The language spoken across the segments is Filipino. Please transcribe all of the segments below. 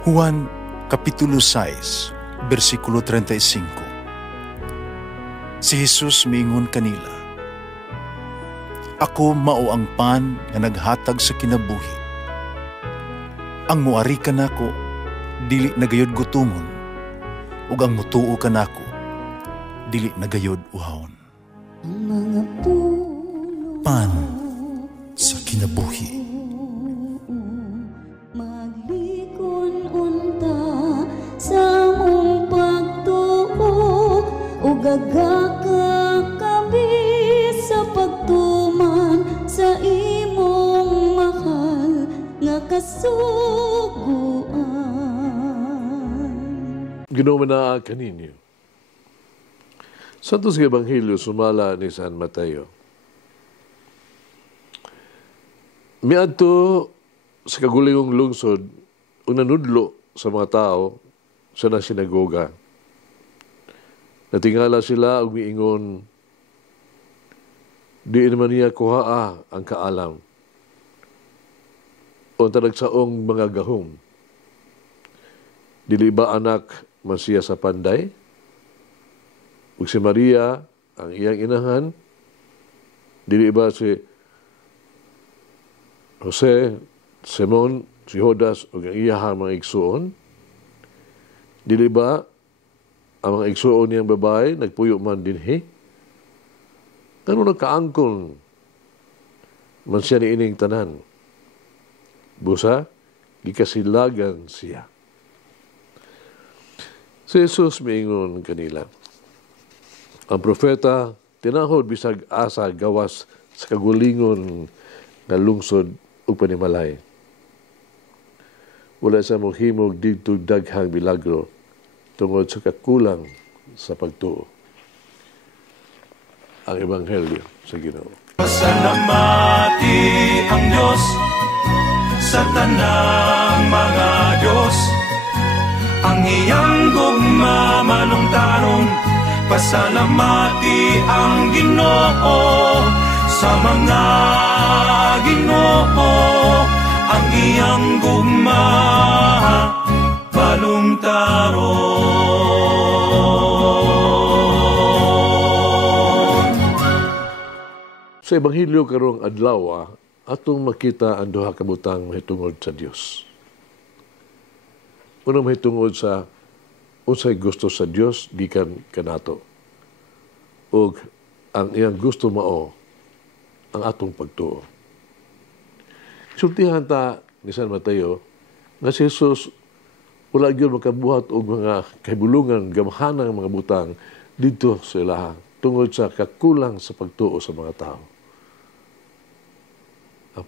Juan Kapitulo 6, versikulo 35. Si Jesus miingon kanila, "Ako mao ang pan nga naghatag sa kinabuhi. Ang muari kanako dili nagayod gutomon, ug ang mutuo kanako dili nagayod uhawon." Pan sa kinabuhi. Gagakakabi sa pagtuman sa imong mahal nga kasuguan. Ginoo kaninyo. Santos nga Ebanghelyo sumala ni San Mateo. Miadto sa kagulingong lungsod o nanudlo sa mga tao sa sinagoga. Natingala sila og miingon, di naman niya kuhaa ang kaalam o talagsaong mga gahom. Dili ba anak man siya sa panday? Ug si Maria, ang iyang inahan, dili ba si Jose, Simon, si Judas ug ang iyahang mga igsuon? Dili ba ang mga igsuon niyang babae, nagpuyo man dinhi? Ano nagkaangkon man siya ni ining tanan? Busa, gikasilagan siya. Si Jesus miingon kanila, ang propeta, tinahod bisag asa gawas sa kagulingon nga lungsod o panimalay. Wala sa mong himog dito daghang milagro tungod sa kakulang sa pagtuo. Ang Ebanghelyo sa Ginoo. Pasalamati ang Diyos sa tanang mga Diyos, ang iyang gugma manungtanon. Pasalamati ang Ginoo sa mga Ginoo, ang iyang gugma manungtanon. Sa Ebanghelyo karong adlaw, atong makita ang duha ka butang mahitungod sa Dios. Unang mahitungod sa unsay gusto sa Dios gikan kanato. Ug ang iyang gusto mao ang atong pagtuo. Sultihan ta ni San Mateo nga si Jesus wala gyud makabuhat og mga kahibulungan gamhanang mga butang didto sa ilaha tungod sa kakulang sa pagtuo sa mga tao. Ang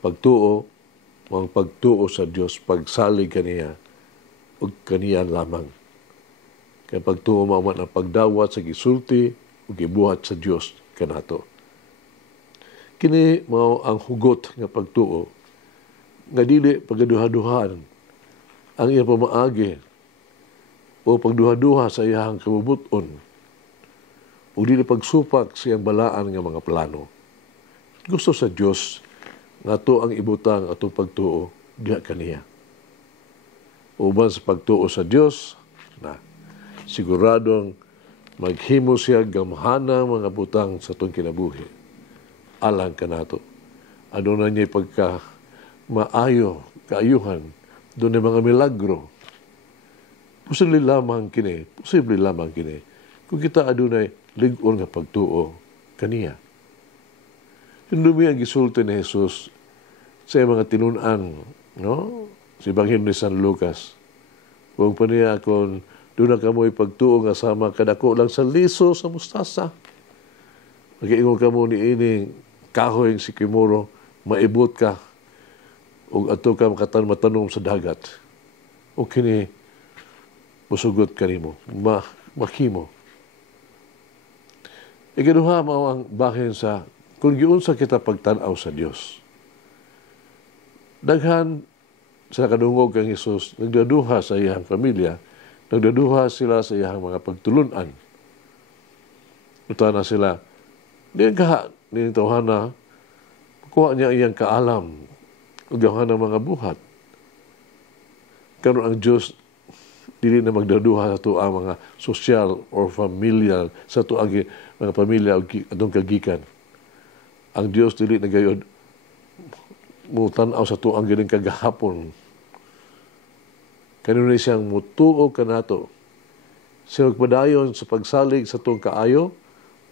pagtuo sa Dios, pagsalig kaniya ug kaniya lamang. Kaya pagtuo mao man ang pagdawat sa gisulti ug gibuhat sa Dios kanato. Kini mao ang hugot nga pagtuo nga dili pagaduha-duhaan ang iyang pamaagi o pagduha-duha sa iyang kabubuton o dili pagsupak sa iyang balaan nga mga plano. Gusto sa Dios nga to ang ibutang atong pagtuo diha kaniya. Uban sa pagtuo sa Dios, na siguradong maghimo siya gamhana mga butang sa atong kinabuhi. Alang kanato. Ano na niya pagka maayo, kaayuhan, doon ay mga milagro. Posible lamang kini. Kung kita adunay lig-on nga pagtuo kaniya. Hindumi ang gisulti ni Jesus sa mga tinunan, no? Sa Ebanghelyo ni San Lucas. Huwag pa niya kung doon na kamo'y pagtuo nga sama kadako lang sa liso sa mustasa. Mag-iingon ka mo ni ining kahoy si Kimuro, maibot ka o ato ka matanong sa dagat. O kini musugot ka nimo, makimo. Ikaduha mao ang bahin sa kung giunsa kita pagtanaw sa Dios. Daghan sa kadungog kang Jesus, nagdaduha sa iyang pamilya, nagdaduha sila sa iyang mga pagtulunan. Uta na sila, diyan ka, diyan tawhana, kuha niya iyang kaalam, ugahan ng mga buhat. Karon ang Diyos dili na magdaduha sa to ang mga social or familial sa to ang mga pamilya atong kagikan. Ang Dios dili na gayud mo tan-aw sa to ang gining kagahapon. Kanunay siyang mutuo kanato. Siya magpadayon sa pagsalig sa tong kaayo,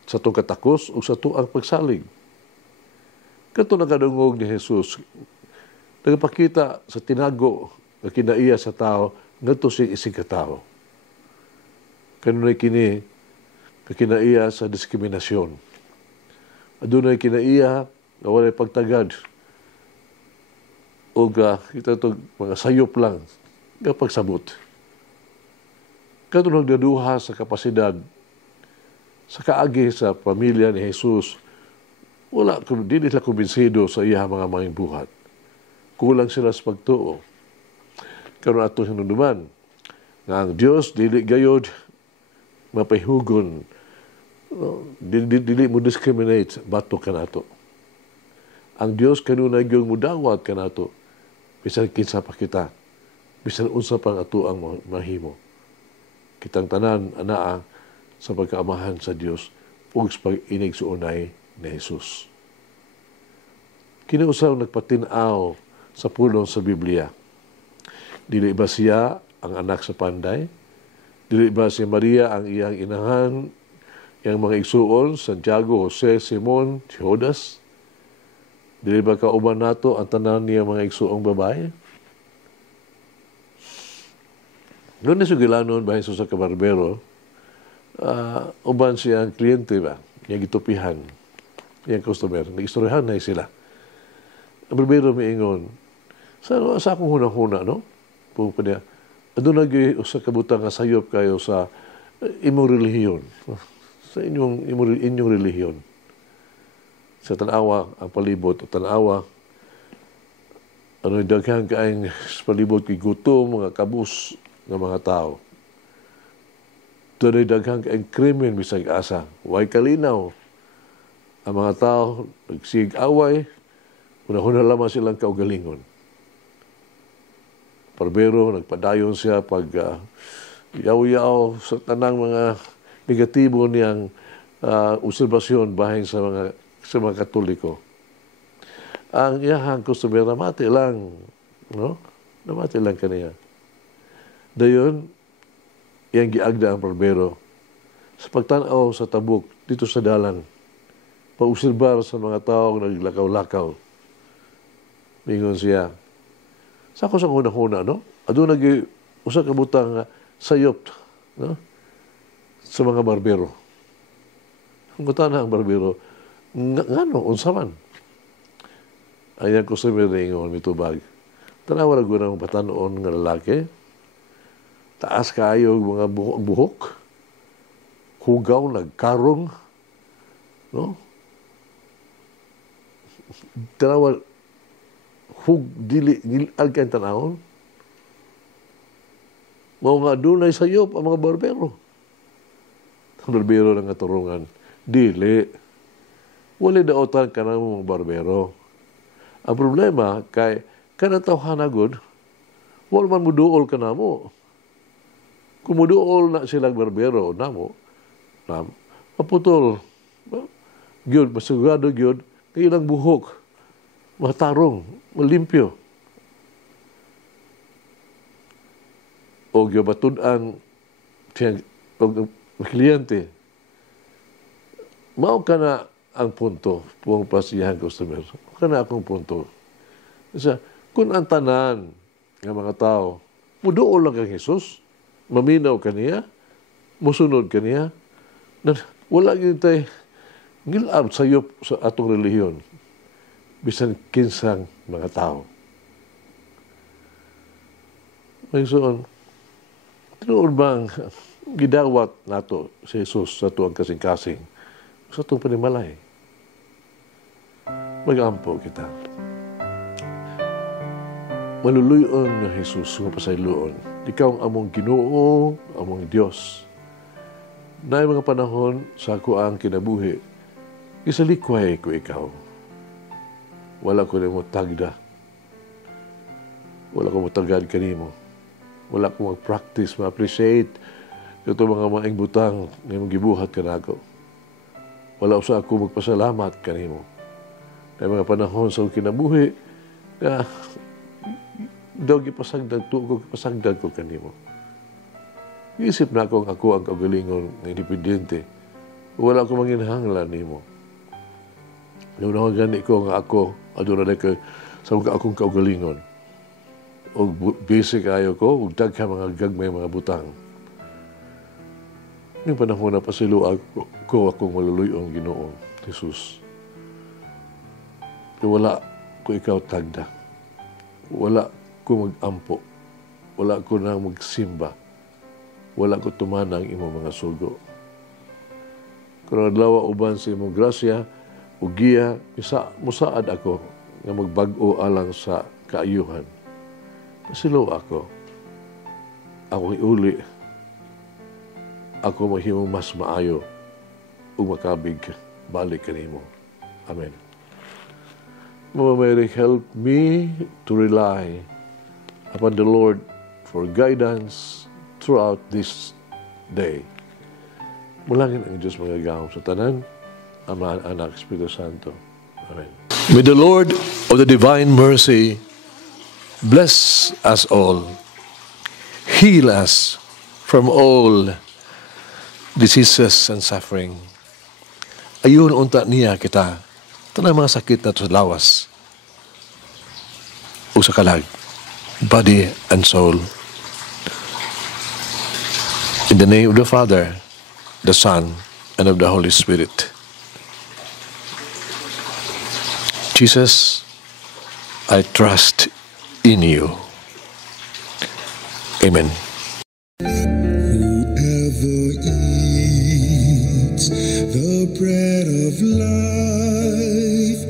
sa tong katakos o sa to ang pagsalig. Kato nakadungog ni Jesus, nagpakita sa tinago na kinaiya sa tao, ngadto siya isig katao. Kanunay kini kinaiya sa diskriminasyon. Adunay kinaiya na walay pagtagad o kita to mga sayop lang nga pagsabot. Kato nagdaduha sa kapasidad sa kaagi sa pamilya ni Jesus, di nila kumbinsido sa iya mga maing buhat. Kulang sila sa pagtuo. Karon ato hinunduman nga ang Dios dili gayod mapayhugon, dili mo discriminate bato kanato. Ang Dios kanunay gyud mudawat kanato bisan kinsa pa kita, bisan unsa pang ato ang mahimo. Kitang tanan anaa sa pagkaamahan sa Dios ug sa pag-inig sa unay ni Jesus. Kinausaw nagpatinaw sa pulong sa Biblia. Dili ba siya ang anak sa panday? Dili ba si Maria ang iyang inahan, iyang mga igsuon, Santiago, Jose, Simon, Judas? Dili ba kauban nato ang tanan niya mga igsuong babae? Doon na sugilanon bahin sa kabarbero, uban siyang kliyente ba, yung gitupihan, yung customer, nag-istoryahan na sila. Ang barbero may ingon, sa akong hunang-huna, no? Pumunta niya, doon sa kabutang nga sayop kayo sa imong relihiyon, sa inyong relihiyon. Sa tanawa, ang palibot o tanawa, daghang kaayong palibot kay gutom, mga kabus, ng mga tao. Doon ay daghang kaayong krimen bisag asa. Way kalinaw. Ang mga tao nagsig-away, una-una lamang silang kaugalingon. Parbero, nagpadayon siya pag yaw-yaw sa tanang mga negatibo niyang obserbasyon bahin sa mga Katoliko. Ang iyahang customer namati lang, no? Namati lang kaniya. Dayon, iyang giagda ang parbero sa pagtanaw sa tabuk dito sa dalan, pausirbar sa mga taong naglakaw-lakaw. Mingon siya, sa ako sa una-una, no? Adun usa ka butang sayop, no? Sa mga barbero. Ang gutana ang barbero, ngano, unsa man? Ayan ko sa miringon, mitubag. Tanawa na gunang patanoon nga lalaki, taas kayo mga buhok, hugaw, nagkarong, no? Tanawa, dili agkan tanawon. Mao nga dunay sayop ang mga barbero. Ang barbero ng katurungan, dili. Wala daotan ka ng mga barbero. Ang problema, kay kanatawhanagod, wala man muduol ka na mo. Kung muduol na silang barbero, namo, maputol. Gyud, masugado gyud, ilang buhok, matarong, malimpyo. O gyud batudan siyang kliyente. Mao ka na ang punto, puwang pasiyahan customer. Mao ka na akong punto. Kasi, kung ang tanan ng mga tao, muduol lang kang Jesus, maminaw ka niya, musunod ka niya, na wala yun tayo ngilab sayop sa atong relihiyon, bisan kinsang mga tao. May soon, tinuod bang gidawat nato si Jesus sa tuwang kasing-kasing, sa itong panimalay. Mag-ampo kita. Maluluyon na Jesus nga pasayloon. Ikaw ang among Ginoo, among Diyos. Na mga panahon sa ako ang kinabuhi, isalikway ko ikaw. Wala ko na mo tagda. Wala ko mo tagad kanimo. Wala ko mag-practice, ma-appreciate ito mga maing butang na imong gibuhat kanako. Wala usa ako magpasalamat kanimo. May mga panahon sa kinabuhi na daw gipasagdag ko kanimo. Isip na ako ang kaugalingon ng independente. Wala ko manginhanglan nimo. Nauna gani ko nga ako aduna na ka sa akong kaugalingon. O basic ayo ko, ug daghan mga gagmay mga butang. Yung panahon na pasiluag ko akong maluluyong Ginoo, Jesus. Wala ko ikaw tagda. Wala ko mag-ampo. Wala ko na magsimba. Wala ko tumanang imong mga sugo. Kung adlaw uban sa imong grasya, ug giya, musaad ako nga magbag-o alang sa kaayuhan. Pasilo ako. Ako iuli. Ako mahimong mas maayo ug makabig balik kanimo. Amen. Mama Mary, help me to rely upon the Lord for guidance throughout this day. Mulangin ang Diyos mga gahom sa tanan, Ama, Anak, Espiritu Santo. Amen. May the Lord of the divine mercy bless us all, heal us from all diseases and suffering. Ayun unta niya kita, tanang mga sakit na sa lawas o sa kalag, body and soul. In the name of the Father, the Son, and of the Holy Spirit. Jesus, I trust in you. Amen. Whoever eats the bread of life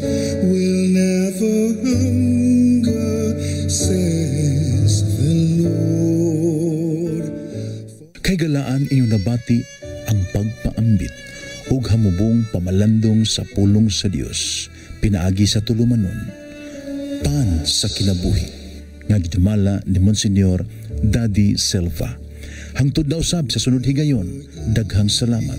will never hunger, says the Lord. Kay galaan inyong nabati ang pagpaambit ug hamubong pamalandong sa pulong sa Dios pinaagi sa tulumanon, pan sa kinabuhi nga gidumala ni Monsignor Daddy Silva. Hangtod na usab sa sunod higayon, daghang salamat.